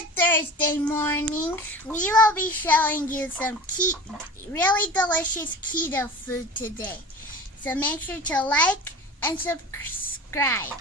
Good Thursday morning. We will be showing you some really delicious keto food today. So make sure to like and subscribe.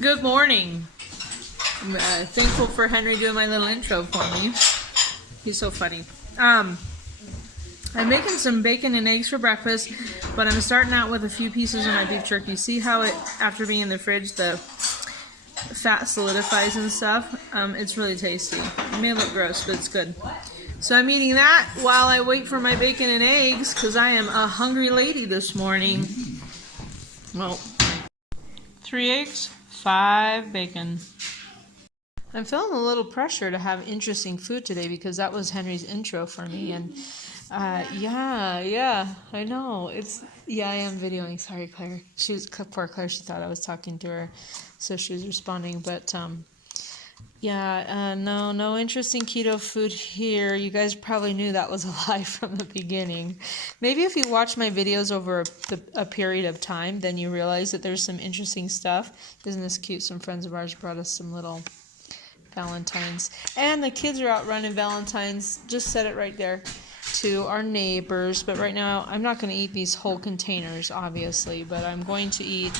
Good morning. I'm thankful for Henry doing my little intro for me. He's so funny. I'm making some bacon and eggs for breakfast, but I'm starting out with a few pieces of my beef jerky. See how it, after being in the fridge, the fat solidifies and stuff? It's really tasty. It may look gross, but it's good. So I'm eating that while I wait for my bacon and eggs, because I am a hungry lady this morning. Well, 3 eggs. 5 bacon. I'm feeling a little pressure to have interesting food today because that was Henry's intro for me, and yeah, I know. I am videoing. Sorry, Claire. Poor Claire, she thought I was talking to her, so she was responding, but no interesting keto food here. You guys probably knew that was a lie from the beginning. Maybe if you watch my videos over a period of time, then you realize that there's some interesting stuff. Isn't this cute? Some friends of ours brought us some little Valentines. And the kids are out running Valentines. Just set it right there to our neighbors. But right now, I'm not going to eat these whole containers, obviously. But I'm going to eat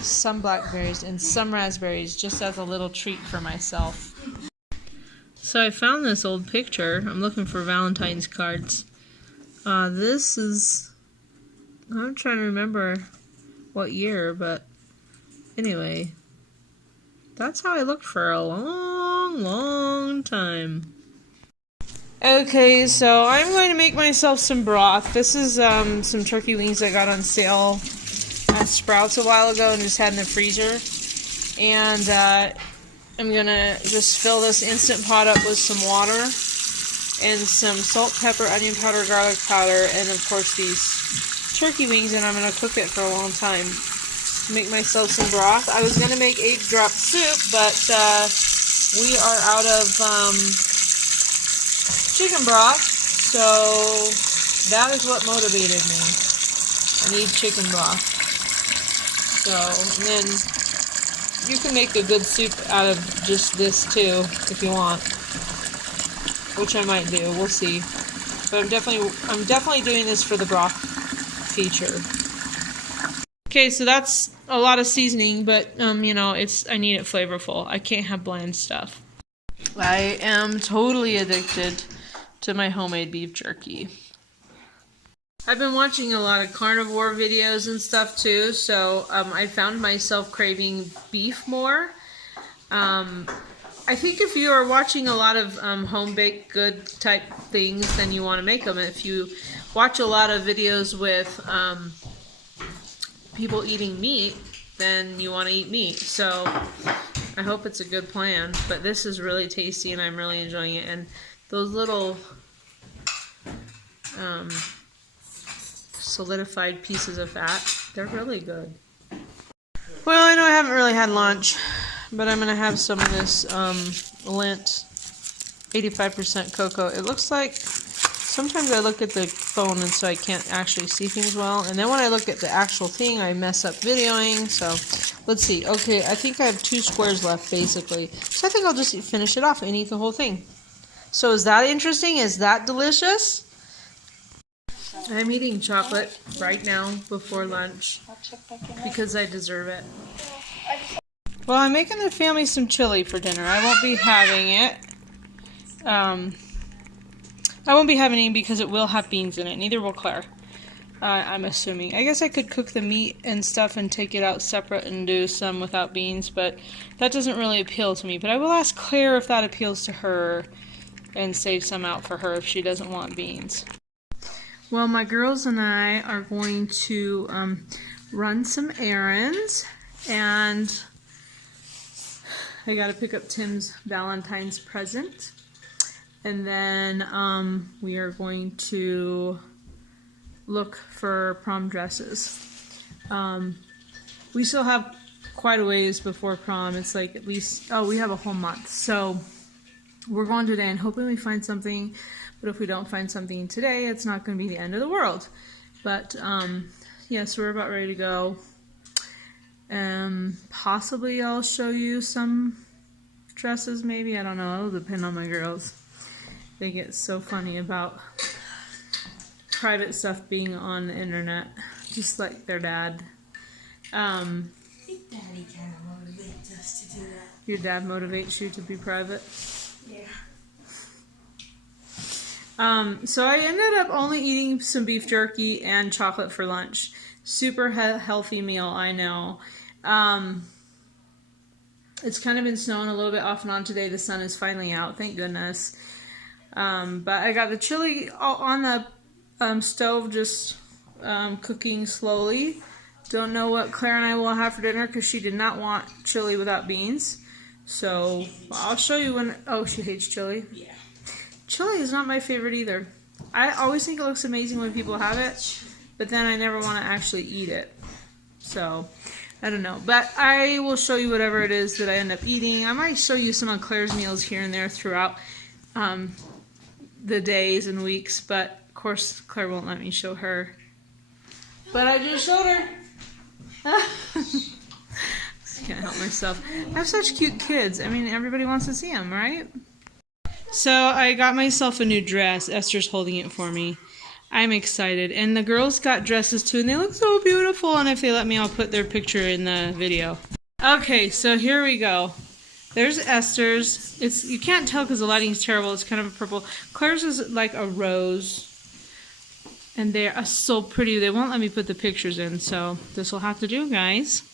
some blackberries and some raspberries just as a little treat for myself. So I found this old picture. I'm looking for Valentine's cards. I'm trying to remember what year, but anyway, that's how I looked for a long time. Okay, so I'm going to make myself some broth. This is some turkey wings I got on sale at Sprouts a while ago and just had in the freezer. And I'm going to just fill this Instant Pot up with some water and some salt, pepper, onion powder, garlic powder, and of course these turkey wings, and I'm going to cook it for a long time. Make myself some broth. I was going to make egg drop soup, but we are out of chicken broth, so that is what motivated me. I need chicken broth. So, and then you can make a good soup out of just this too, if you want, which I might do. We'll see. But I'm definitely doing this for the broth feature. Okay, so that's a lot of seasoning, but I need it flavorful. I can't have bland stuff. I am totally addicted to my homemade beef jerky. I've been watching a lot of carnivore videos and stuff too, so I found myself craving beef more. I think if you are watching a lot of home-baked good type things, then you want to make them. If you watch a lot of videos with people eating meat, then you want to eat meat. So I hope it's a good plan, but this is really tasty and I'm really enjoying it. And those little solidified pieces of fat, they're really good. Well, I know I haven't really had lunch, but I'm going to have some of this Lint 85% cocoa. It looks like sometimes I look at the phone and so I can't actually see things well, and then when I look at the actual thing I mess up videoing. So let's see. Okay, I think I have 2 squares left basically, so I think I'll just finish it off and eat the whole thing. So is that interesting? Is that delicious? I'm eating chocolate right now before lunch because I deserve it. Well, I'm making the family some chili for dinner. I won't be having it. I won't be having it because it will have beans in it. Neither will Claire, I'm assuming. I guess I could cook the meat and stuff and take it out separate and do some without beans, but that doesn't really appeal to me. But I will ask Claire if that appeals to her and save some out for her if she doesn't want beans. Well, my girls and I are going to run some errands, and I got to pick up Tim's Valentine's present, and then we are going to look for prom dresses. we still have quite a ways before prom. It's like at least, oh, we have a whole month. So we're going today and hoping we find something. But if we don't find something today, it's not going to be the end of the world. But yeah, so we're about ready to go. Possibly I'll show you some dresses, maybe. I don't know. It'll depend on my girls. They get so funny about private stuff being on the internet, just like their dad. I think Daddy kind of motivates us to do that. Your dad motivates you to be private? Yeah. So I ended up only eating some beef jerky and chocolate for lunch. Super healthy meal, I know. It's kind of been snowing a little bit off and on today. The sun is finally out, thank goodness. But I got the chili on the stove, just cooking slowly. Don't know what Claire and I will have for dinner because she did not want chili without beans. So I'll show you when. Oh, she hates chili. Yeah. Chili is not my favorite either. I always think it looks amazing when people have it, but then I never want to actually eat it. So I don't know. But I will show you whatever it is that I end up eating. I might show you some of Claire's meals here and there throughout the days and weeks, but of course Claire won't let me show her. But I just showed her. Just can't help myself. I have such cute kids. I mean, everybody wants to see them, right? So I got myself a new dress. Esther's holding it for me. I'm excited. And the girls got dresses too, and they look so beautiful. And if they let me, I'll put their picture in the video. Okay, so here we go. There's Esther's. You can't tell because the lighting's terrible. It's kind of a purple. Claire's is like a rose. And they are so pretty. They won't let me put the pictures in, so this will have to do, guys.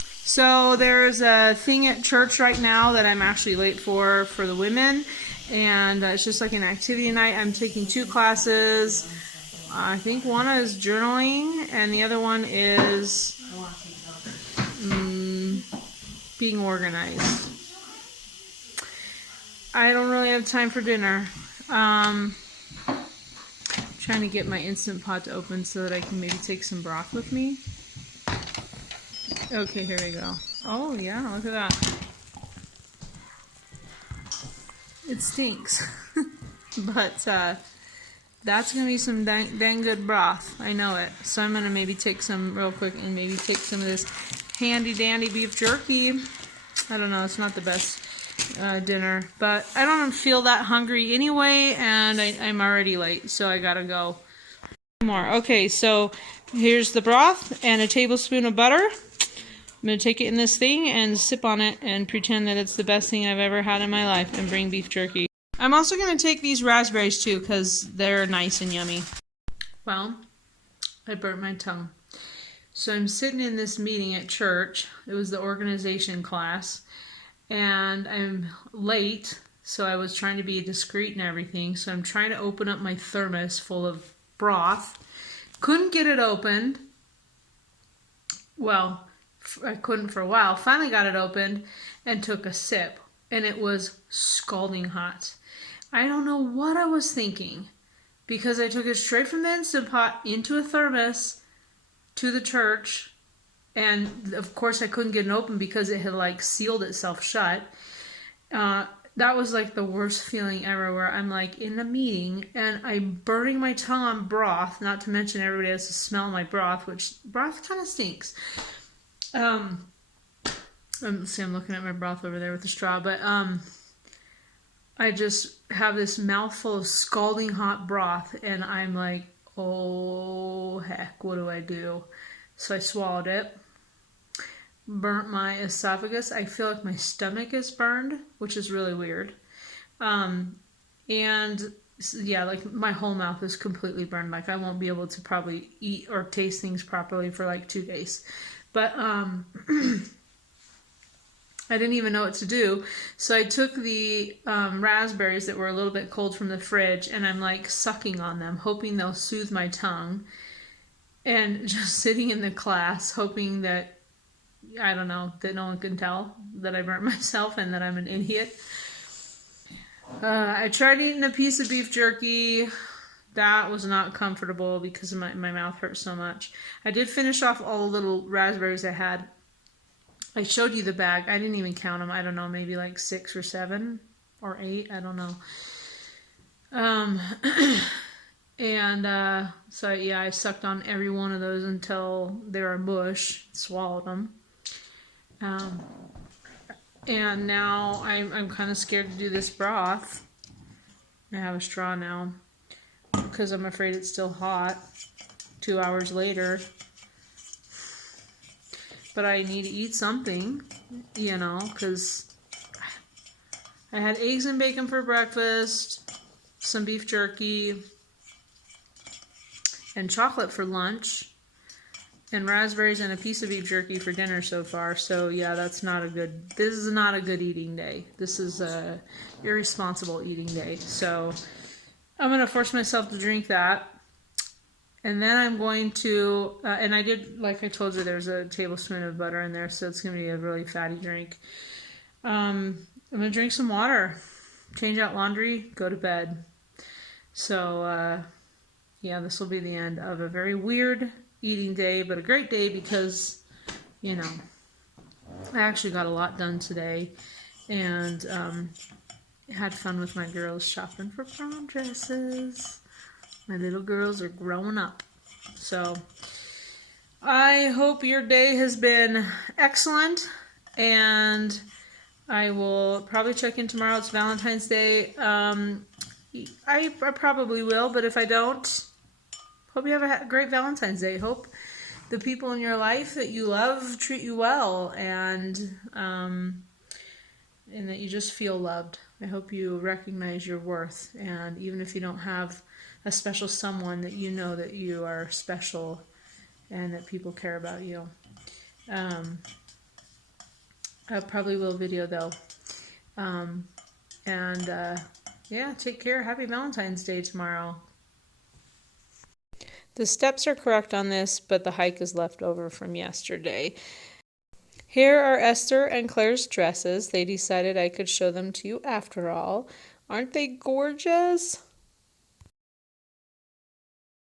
So there's a thing at church right now that I'm actually late for the women. And it's just like an activity night. I'm taking 2 classes. I think one is journaling, and the other one is being organized. I don't really have time for dinner. Trying to get my Instant Pot to open so that I can maybe take some broth with me. Okay, here we go. Oh yeah, look at that. It stinks. But that's going to be some dang good broth. I know it. So I'm going to maybe take some real quick and maybe take some of this handy dandy beef jerky. I don't know, it's not the best dinner, but I don't feel that hungry anyway, and I'm already late, so I gotta go. More. Okay, so here's the broth and a tablespoon of butter. I'm gonna take it in this thing and sip on it and pretend that it's the best thing I've ever had in my life and bring beef jerky. I'm also gonna take these raspberries too because they're nice and yummy. Well, I burnt my tongue. So I'm sitting in this meeting at church. It was the organization class. And I'm late, so I was trying to be discreet and everything. So I'm trying to open up my thermos full of broth. Couldn't get it opened. Well, I couldn't for a while. Finally got it opened and took a sip. And it was scalding hot. I don't know what I was thinking, because I took it straight from the Instant Pot into a thermos to the church. And of course I couldn't get it open because it had like sealed itself shut. That was like the worst feeling ever, where I'm like in a meeting and I'm burning my tongue on broth, not to mention everybody has to smell my broth, which broth kind of stinks. I'm looking at my broth over there with the straw, but I just have this mouthful of scalding hot broth and I'm like, oh heck, what do I do? So I swallowed it. Burnt my esophagus. I feel like my stomach is burned, which is really weird. And yeah, like my whole mouth is completely burned. Like I won't be able to probably eat or taste things properly for like 2 days. But I didn't even know what to do. So I took the raspberries that were a little bit cold from the fridge, and I'm like sucking on them, hoping they'll soothe my tongue. And just sitting in the class, hoping that, I don't know, that no one can tell that I burnt myself and that I'm an idiot. I tried eating a piece of beef jerky. that was not comfortable because my mouth hurt so much. I did finish off all the little raspberries I had. I showed you the bag. I didn't even count them. I don't know, maybe like 6 or 7 or 8. I don't know. So yeah, I sucked on every one of those until they were a mush. Swallowed them. And now I'm kind of scared to do this broth. I have a straw now because I'm afraid it's still hot 2 hours later. But I need to eat something, you know, because I had eggs and bacon for breakfast, some beef jerky, and chocolate for lunch, and raspberries and a piece of beef jerky for dinner so far. So yeah, this is not a good eating day. This is a irresponsible eating day. So I'm going to force myself to drink that. And then I'm going to, and I did, like I told you, there's a tablespoon of butter in there, so it's going to be a really fatty drink. I'm going to drink some water, change out laundry, go to bed. So, yeah, this will be the end of a very weird eating day, but a great day because, you know, I actually got a lot done today, and had fun with my girls shopping for prom dresses. My little girls are growing up. So I hope your day has been excellent, and I will probably check in tomorrow. It's Valentine's Day. I probably will, but if I don't, hope you have a great Valentine's Day. Hope the people in your life that you love treat you well, and that you just feel loved. I hope you recognize your worth, and even if you don't have a special someone, that you know that you are special and that people care about you. I probably will video though. Yeah, take care. Happy Valentine's Day tomorrow. The steps are correct on this, but the hike is left over from yesterday. Here are Esther and Claire's dresses. They decided I could show them to you after all. Aren't they gorgeous?